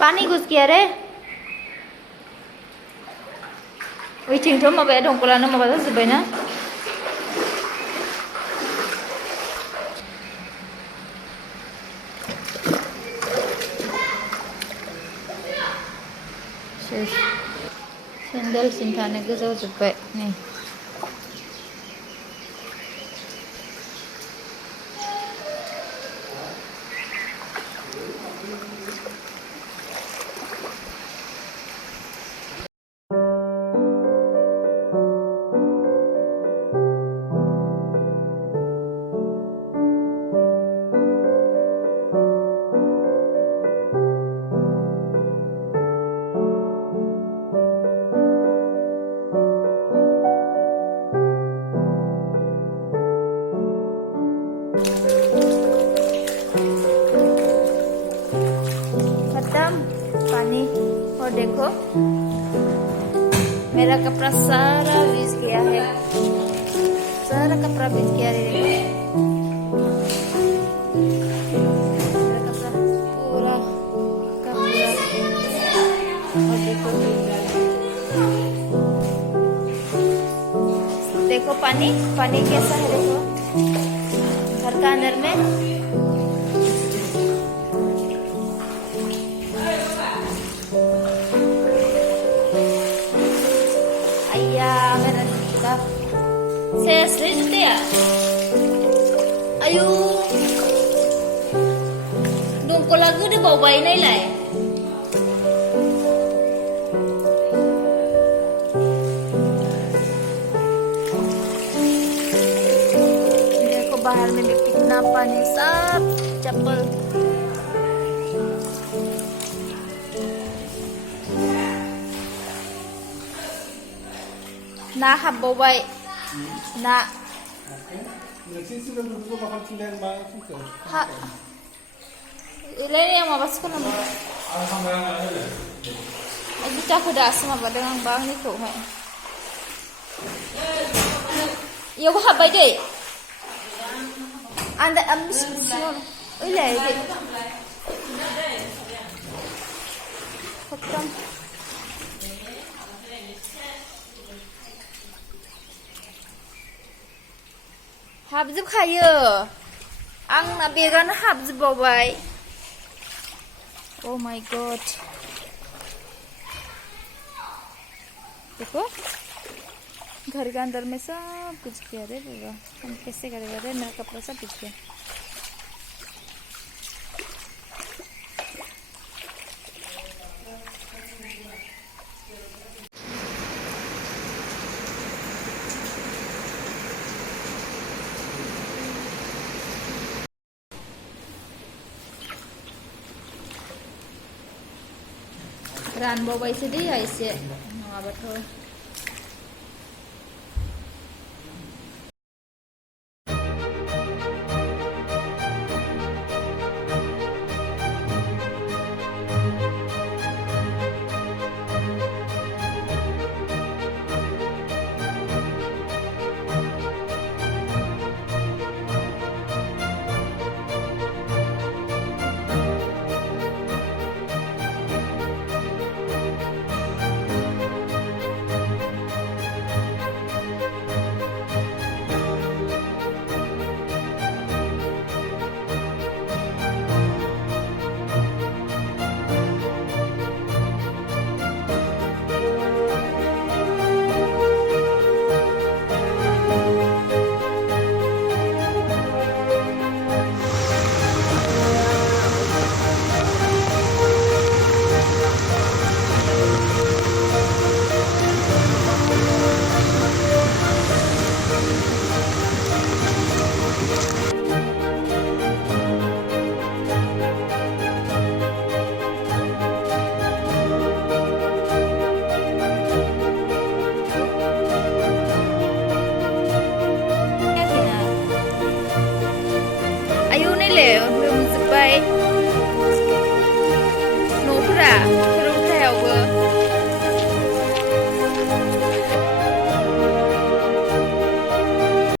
पानी घुस गया रे ओइथिंथ' माबाया दंखलानो माबा जाजोब्बायना सेन्देल सिन्थानो गोजाव जोब्बाय नै पानी और देखो मेरा कपड़ा सारा भीग गया है सारा कपड़ा भीग गया है मेरा कपड़ा पूरा का पूरा और देखो पानी पानी कैसा है देखो घर का अंदर में Seriously gitu ya? Ayo dongko lagu udah bawa-bawain aja lah देखो बाहर में भी कितना पानी सब चप्पल ना हाबबावबाय ना ha ini yang mabas ko naman ay kita ko da sa mabadang ang bang nito ha iyo ko habay day anda amis sino ila day Khottam हाबजोबखायो आंना बेगानो हाबजोबबावबाय ओ माय गॉड देखो घर के अंदर में सब कुछ किया रे बाबा हम कैसे करेंगे रे मेरा कपड़ा सब भीग गया रानबावबायसो दै एसे नङाबाथ' न'फोरा फोरोंथायावबो